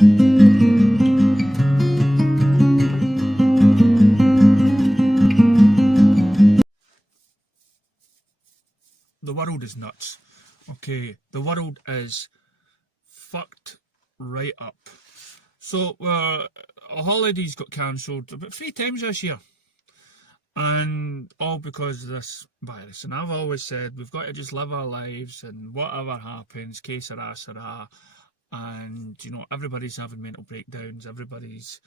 The world is nuts. Okay, the world is fucked right up. So, our holidays got cancelled about 3 times this year. And all because of this virus. And I've always said we've got to just live our lives, and whatever happens, que sera, sera. And, everybody's having mental breakdowns. Everybody's,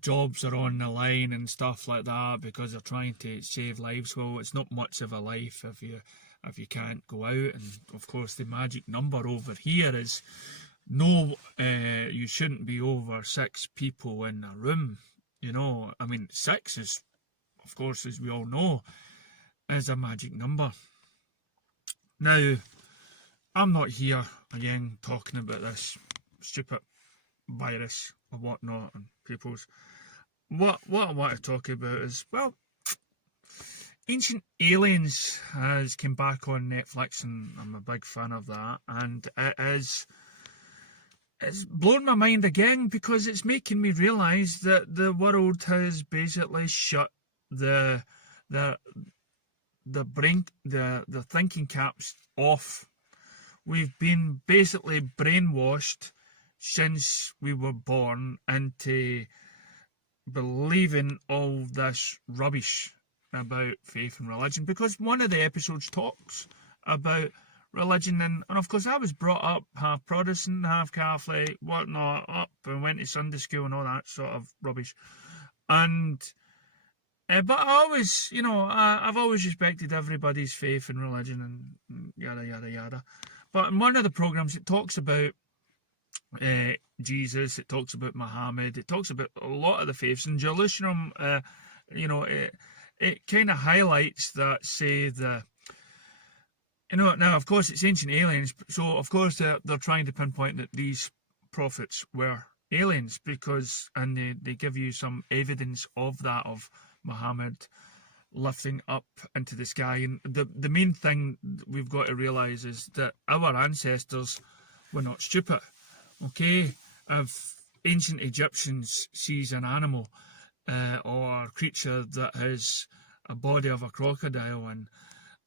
jobs are on the line and stuff like that because they're trying to save lives. Well, it's not much of a life if you can't go out. And, of course, the magic number over here is no, you shouldn't be over 6 people in a room. 6 is, of course, as we all know, is a magic number. Now, I'm not here again talking about this stupid virus or whatnot and people's. What I want to talk about is, well, Ancient Aliens has come back on Netflix, and I'm a big fan of that. And it's blown my mind again because it's making me realise that the world has basically shut the thinking caps off. We've been basically brainwashed since we were born into believing all this rubbish about faith and religion, because one of the episodes talks about religion, and of course I was brought up half Protestant, half Catholic, whatnot, up and went to Sunday school and all that sort of rubbish. And but I always, I've always respected everybody's faith and religion and yada yada yada. But in one of the programs, it talks about Jesus, it talks about Muhammad, it talks about a lot of the faiths. And Jerusalem, it kind of highlights that, say, now, of course, it's Ancient Aliens, so of course they're trying to pinpoint that these prophets were aliens, and they give you some evidence of that, of Muhammad lifting up into the sky. And the main thing we've got to realise is that our ancestors were not stupid. Okay, if ancient Egyptians sees an animal or creature that has a body of a crocodile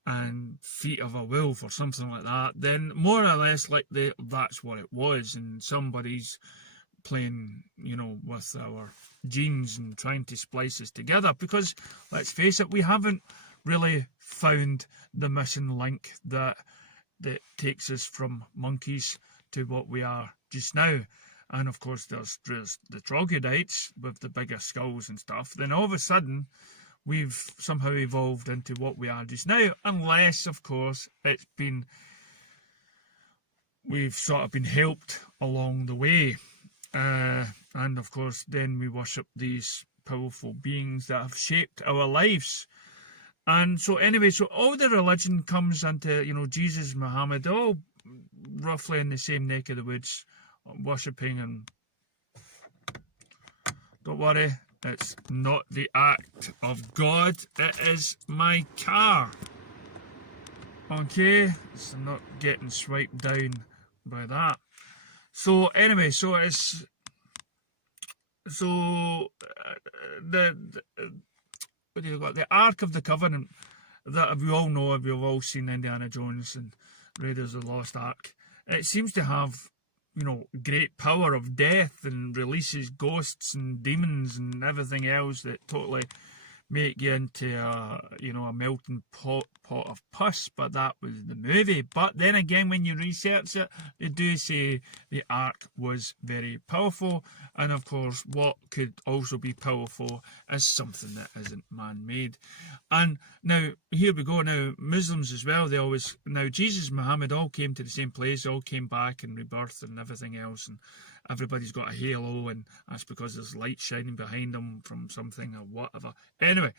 and feet of a wolf or something like that, then more or less that's what it was, and somebody's playing, with our genes and trying to splice us together, because let's face it, we haven't really found the missing link that takes us from monkeys to what we are just now. And of course there's the troglodytes with the bigger skulls and stuff. Then all of a sudden we've somehow evolved into what we are just now, unless of course we've sort of been helped along the way. And of course then we worship these powerful beings that have shaped our lives. And so anyway, so all the religion comes into, Jesus, Muhammad, all roughly in the same neck of the woods, worshipping. And don't worry, it's not the act of God, it is my car. Okay, it's not getting swiped down by that. So anyway, what do you got? The Ark of the Covenant that we all know, we've all seen Indiana Jones and Raiders of the Lost Ark. It seems to have, great power of death and releases ghosts and demons and everything else that totally make you into a melting pot of pus. But that was the movie. But then again, when you research it, they do say the Ark was very powerful. And of course, what could also be powerful is something that isn't man-made. And now, here we go. Now, Muslims as well, now Jesus and Muhammad all came to the same place, all came back in rebirth and everything else. And everybody's got a halo, and that's because there's light shining behind them from something or whatever. Anyway,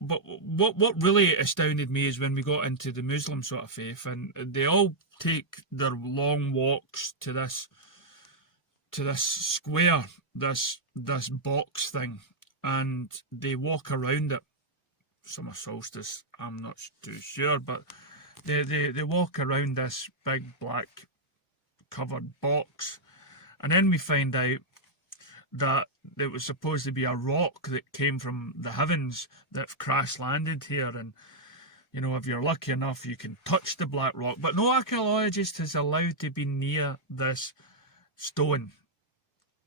but what really astounded me is when we got into the Muslim sort of faith, and they all take their long walks to this square, this box thing, and they walk around it. Summer solstice, I'm not too sure, but they walk around this big black covered box, And then we find out that it was supposed to be a rock that came from the heavens that crash landed here. And, you know, if you're lucky enough, you can touch the black rock. But no archaeologist is allowed to be near this stone.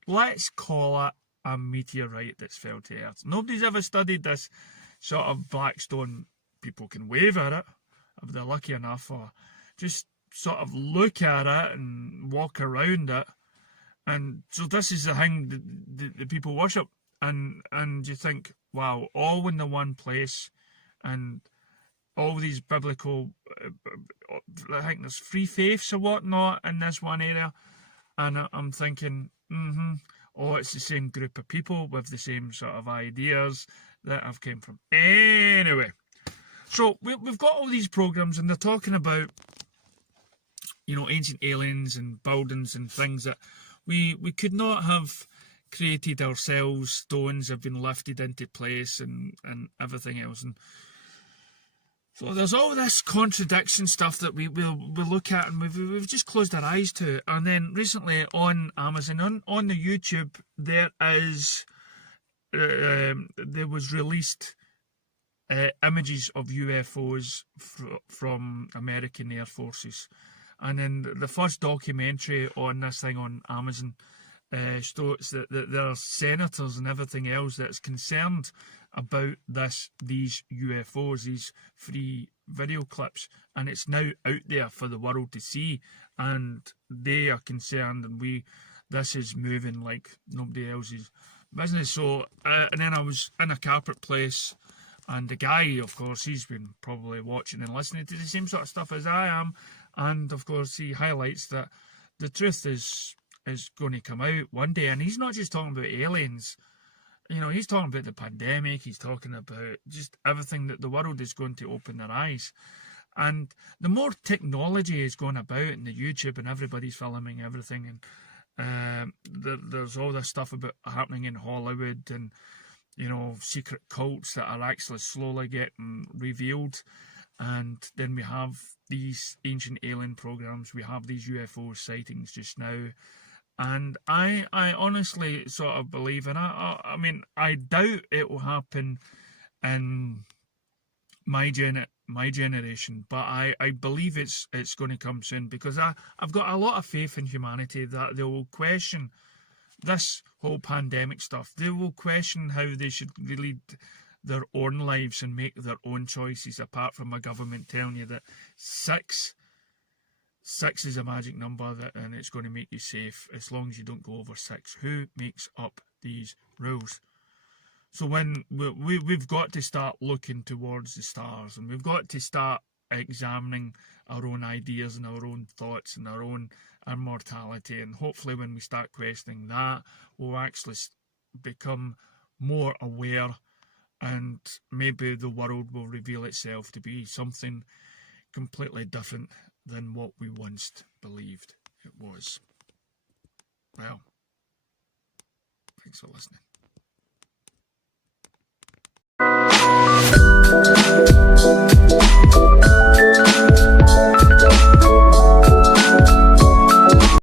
Let's call it a meteorite that's fell to Earth. Nobody's ever studied this sort of black stone. People can wave at it if they're lucky enough, or just sort of look at it and walk around it. And so this is the thing the people worship, and you think, wow, all in the one place, and all these biblical, I think there's 3 faiths or whatnot in this one area, and I'm thinking, oh, it's the same group of people with the same sort of ideas that I've came from. Anyway, so we've got all these programs, and they're talking about, you know, ancient aliens and buildings and things that we could not have created ourselves. Stones have been lifted into place and everything else. And so there's all this contradiction stuff that we'll look at, and we've just closed our eyes to. And then recently on Amazon, on the YouTube, there was released images of UFOs from American Air Forces. And then the first documentary on this thing on Amazon states that there are senators and everything else that's concerned about these UFOs, these free video clips, and it's now out there for the world to see, and they are concerned, and this is moving like nobody else's business. So and then I was in a carpet place, and the guy, of course, he's been probably watching and listening to the same sort of stuff as I am. And of course, he highlights that the truth is going to come out one day. And he's not just talking about aliens. You know, he's talking about the pandemic. He's talking about just everything, that the world is going to open their eyes. And the more technology is going about in the YouTube, and everybody's filming everything, and there's all this stuff about happening in Hollywood, and, you know, secret cults that are actually slowly getting revealed. And then we have these ancient alien programs, we have these UFO sightings just now, and I honestly sort of believe, and I mean, I doubt it will happen in my generation, but I believe it's going to come soon, because I've got a lot of faith in humanity that they will question this whole pandemic stuff. They will question how they should lead their own lives and make their own choices, apart from a government telling you that six is a magic number, and it's going to make you safe as long as you don't go over 6. Who makes up these rules? So when we've got to start looking towards the stars, and we've got to start examining our own ideas and our own thoughts and our own immortality, and hopefully when we start questioning that, we'll actually become more aware, and maybe the world will reveal itself to be something completely different than what we once believed it was. Well, thanks for listening.